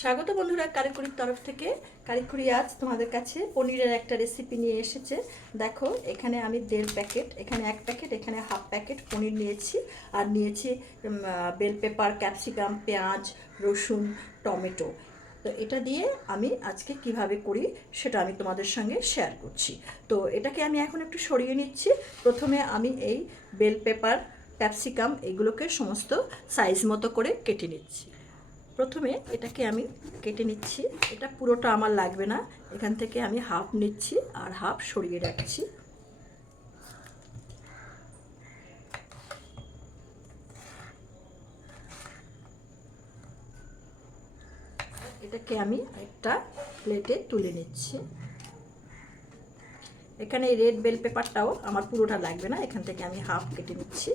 স্বাগত বন্ধুরা কারিকুরির তরফ থেকে। কারিকুরি আজ তোমাদের কাছে পনিরের একটা রেসিপি নিয়ে এসেছে। দেখো, এখানে আমি দেড় প্যাকেট, এখানে এক প্যাকেট, এখানে হাফ প্যাকেট পনির নিয়েছি। আর নিয়েছি বেল পেপার ক্যাপসিকাম পেঁয়াজ, রসুন, টমেটো। তো এটা দিয়ে আমি আজকে কীভাবে করি সেটা আমি তোমাদের সঙ্গে শেয়ার করছি। তো এটাকে আমি এখন একটু সরিয়ে নিচ্ছি। প্রথমে আমি এই বেল পেপার ক্যাপসিকাম এগুলোকে সমস্ত সাইজ মতো করে কেটে নিচ্ছি। প্রথমে এটাকে আমি কেটে নিচ্ছি। এটা পুরোটা আমার লাগবে না। এখান থেকে আমি হাফ নিচ্ছি আর হাফ সরিয়ে রাখছি। এটাকে আমি একটা প্লেটে তুলে নিচ্ছি। এখানে রেড বেল পেপারটাও আমার পুরোটা লাগবে না। এখান থেকে আমি হাফ কেটে নিচ্ছি।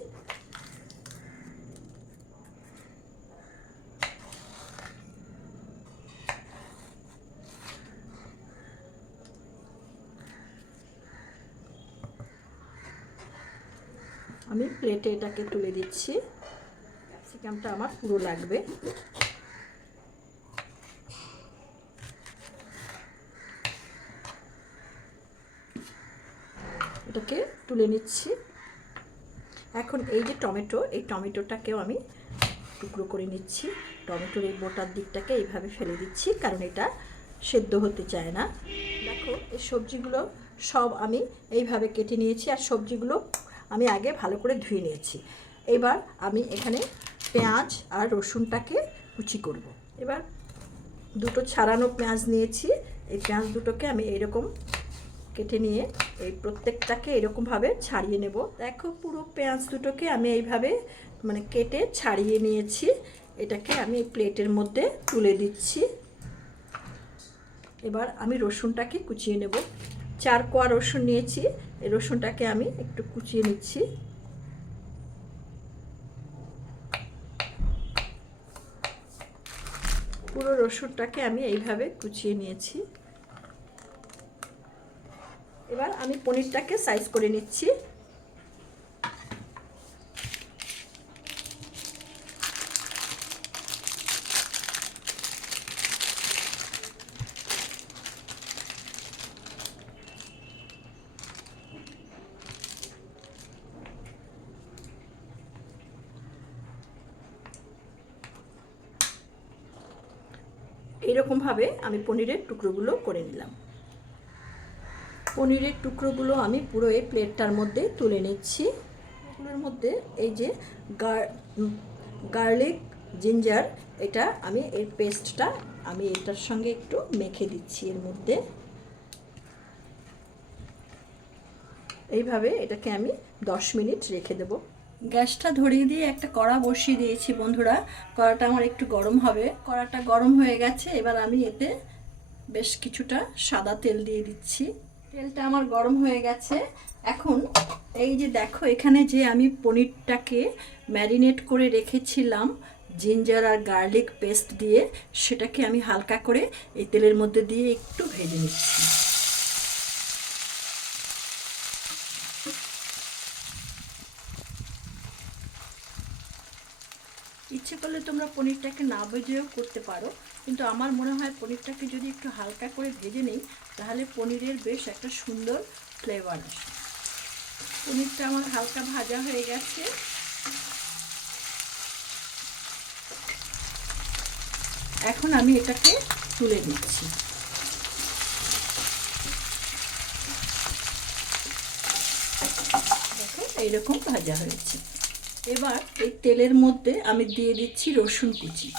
আমি প্লেটে এটাকে তুলে দিচ্ছি। ক্যাপসিকামটা আমার পুরো লাগবে। এটাকে তুলে নিচ্ছি। এখন এই যে টমেটো, এই টমেটোটাকেও আমি টুকরো করে নিচ্ছি। টমেটোর এই বোটার দিকটাকে এইভাবে ফেলে দিচ্ছি, কারণ এটা সেদ্ধ হতে চায় না। দেখো, এই সবজিগুলো সব আমি এইভাবে কেটে নিয়েছি, আর সবজিগুলো আমি আগে ভালো করে ধুয়ে নিয়েছি। এবার আমি এখানে পেঁয়াজ আর রসুনটাকে কুচি করব। এবার দুটো ছাড়ানো পেঁয়াজ নিয়েছি। এই পেঁয়াজ দুটোকে আমি এইরকম কেটে নিয়ে এই প্রত্যেকটাকে এরকমভাবে ছাড়িয়ে নেব। দেখো পুরো পেঁয়াজ দুটোকে আমি এইভাবে মানে কেটে ছাড়িয়ে নিয়েছি। এটাকে আমি প্লেটের মধ্যে তুলে দিচ্ছি। এবার আমি রসুনটাকে কুচিয়ে নেব। চার কোয়া রসুন নিয়েছি। এই রসুনটাকে আমি একটু কুচিয়ে নিচ্ছি। পুরো রসুনটাকে আমি এইভাবে কুচিয়ে নিয়েছি। এবার আমি পনিরটাকে সাইজ করে নিচ্ছি। এইরকমভাবে আমি পনিরের টুকরোগুলো করে নিলাম। পনিরের টুকরোগুলো আমি পুরো এই প্লেটটার মধ্যে তুলে নিচ্ছি। এগুলোর মধ্যে এই যে গার্লিক, জিঞ্জার, এটা আমি এর পেস্টটা আমি এটার সঙ্গে একটু মেখে দিচ্ছি এর মধ্যে। এইভাবে এটাকে আমি দশ মিনিট রেখে দেব। গ্যাসটা ধরিয়ে দিয়ে একটা কড়া বসিয়ে দিয়েছি বন্ধুরা। কড়াটা আমার একটু গরম হবে। কড়াটা গরম হয়ে গেছে। এবার আমি এতে বেশ কিছুটা সাদা তেল দিয়ে দিচ্ছি। তেলটা আমার গরম হয়ে গেছে। এখন এই যে দেখো, এখানে যে আমি পনিরটাকে ম্যারিনেট করে রেখেছিলাম, জিঞ্জার আর গার্লিক পেস্ট দিয়ে, সেটাকে আমি হালকা করে এই তেলের মধ্যে দিয়ে একটু ভেজে নিচ্ছি। ইচ্ছে করলে তোমরা পনিরটাকে না ভেজেও করতে পারো। কিন্তু আমার মনে হয় পনিরটাকে যদি একটু হালকা করে ভেজে নিই, তাহলে পনিরের বেশ একটা সুন্দর ফ্লেভার আসে। পনিরটা আমার হালকা ভাজা হয়ে গেছে। এখন আমি এটাকে তুলে দিচ্ছি দেখো, এইরকম ভাজা হয়েছে। এবার এই তেলের মধ্যে আমি দিয়ে দিচ্ছি রসুন কুচি।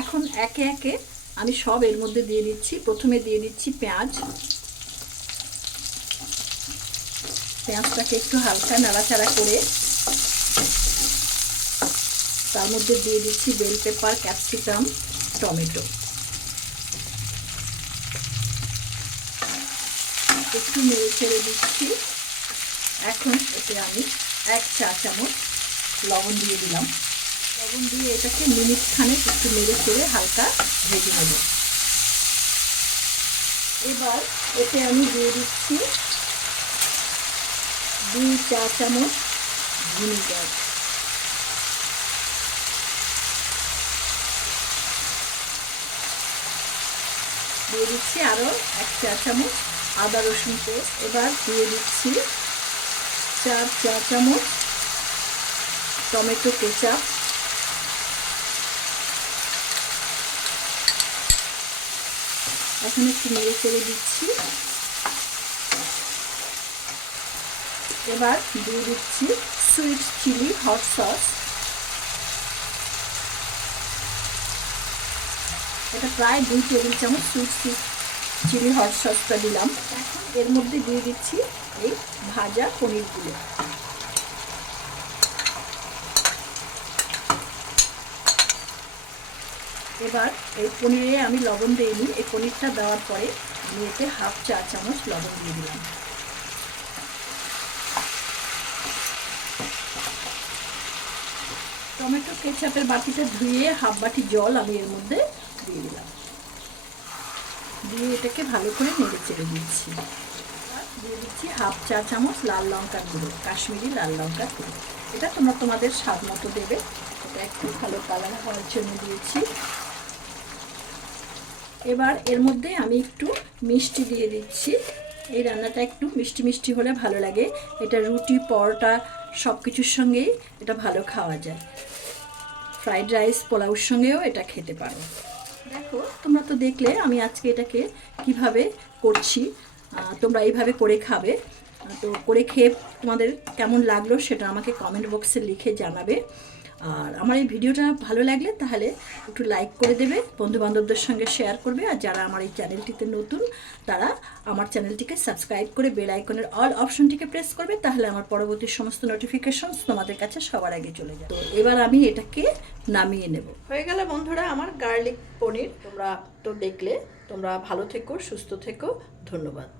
এখন একে একে আমি সব এর মধ্যে দিয়ে দিচ্ছি। প্রথমে দিয়ে দিচ্ছি পেঁয়াজ। পেঁয়াজটাকে একটু হালকা নাড়াচাড়া করে তার মধ্যে দিয়ে দিচ্ছি বেল পেপার, ক্যাপসিকাম, টমেটো। একটু নেড়ে ছেড়ে দিচ্ছি। এখন এতে আমি এক চা চামচ লবণ দিয়ে দিলাম। লবণ দিয়ে এটাকে মিনিট খানে একটু মেরে করে হালকা ভেজে নেব। এবার এতে আমি দিয়ে দিচ্ছি দুই চা চামচ ভিনিগার। দিয়ে দিচ্ছি আরও এক চা চামচ আদা রসুন পেস্ট। এবার দিয়ে দিচ্ছি চার চা চামচ, টমেটো কেচাপ। এখন একটু নেড়ে চেড়ে দিচ্ছি। এবার দিয়ে দিচ্ছি সুইট চিলি হট সস এটা প্রায় দুই টেবিল চামচ সুইট চিলি হট সসটা দিলাম। এর মধ্যে দিয়ে দিচ্ছি এই ভাজা পনিরগুলো এবার এই পনিরে আমি লবণ দিইনি এই পনিরটা দেওয়ার পরে আমি এতে হাফ চা চামচ লবণ দিয়ে দিলাম। টমেটো, কেচাপের বাটিটা ধুয়ে হাফ বাটি জল আমি এর মধ্যে দিয়ে দিলাম। দিয়ে এটাকে ভালো করে নেড়ে চেড়ে দিচ্ছি দিয়ে দিচ্ছি হাফ চা চামচ লাল লঙ্কার গুঁড়ো, কাশ্মীরি লাল লঙ্কার গুঁড়ো। এটা তোমরা তোমাদের স্বাদ মতো দেবে। এটা একটু ভালো কালার হওয়ার জন্য দিয়েছি। এবার এর মধ্যে আমি একটু মিষ্টি দিয়ে দিচ্ছি। এই রান্নাটা একটু মিষ্টি মিষ্টি হলে ভালো লাগে। এটা রুটি, পরোটা সব কিছুর সঙ্গেই এটা ভালো খাওয়া যায়। ফ্রাইড রাইস, পোলাওর সঙ্গেও এটা খেতে পারো। দেখো, তোমরা তো দেখলে আমি আজকে এটাকে কীভাবে করছি। তোমরা এইভাবে করে খাবে। তো করে খেয়ে তোমাদের কেমন লাগল সেটা আমাকে কমেন্ট বক্সে লিখে জানাবে। আর আমার এই ভিডিওটা ভালো লাগলে তাহলে একটু লাইক করে দেবে বন্ধু বান্ধবদের সঙ্গে শেয়ার করবে। আর যারা আমার এই চ্যানেলটিতে নতুন, তারা আমার চ্যানেলটিকে সাবস্ক্রাইব করে বেল আইকনের অল অপশনটিকে প্রেস করবে, তাহলে আমার পরবর্তী সমস্ত নোটিফিকেশনস তোমাদের কাছে সবার আগে চলে যাবে তো এবার আমি এটাকে নামিয়ে নেব। হয়ে গেল বন্ধুরা আমার গার্লিক পনির। তোমরা তো দেখলে, তোমরা ভালো থেকো, সুস্থ থেকো। ধন্যবাদ।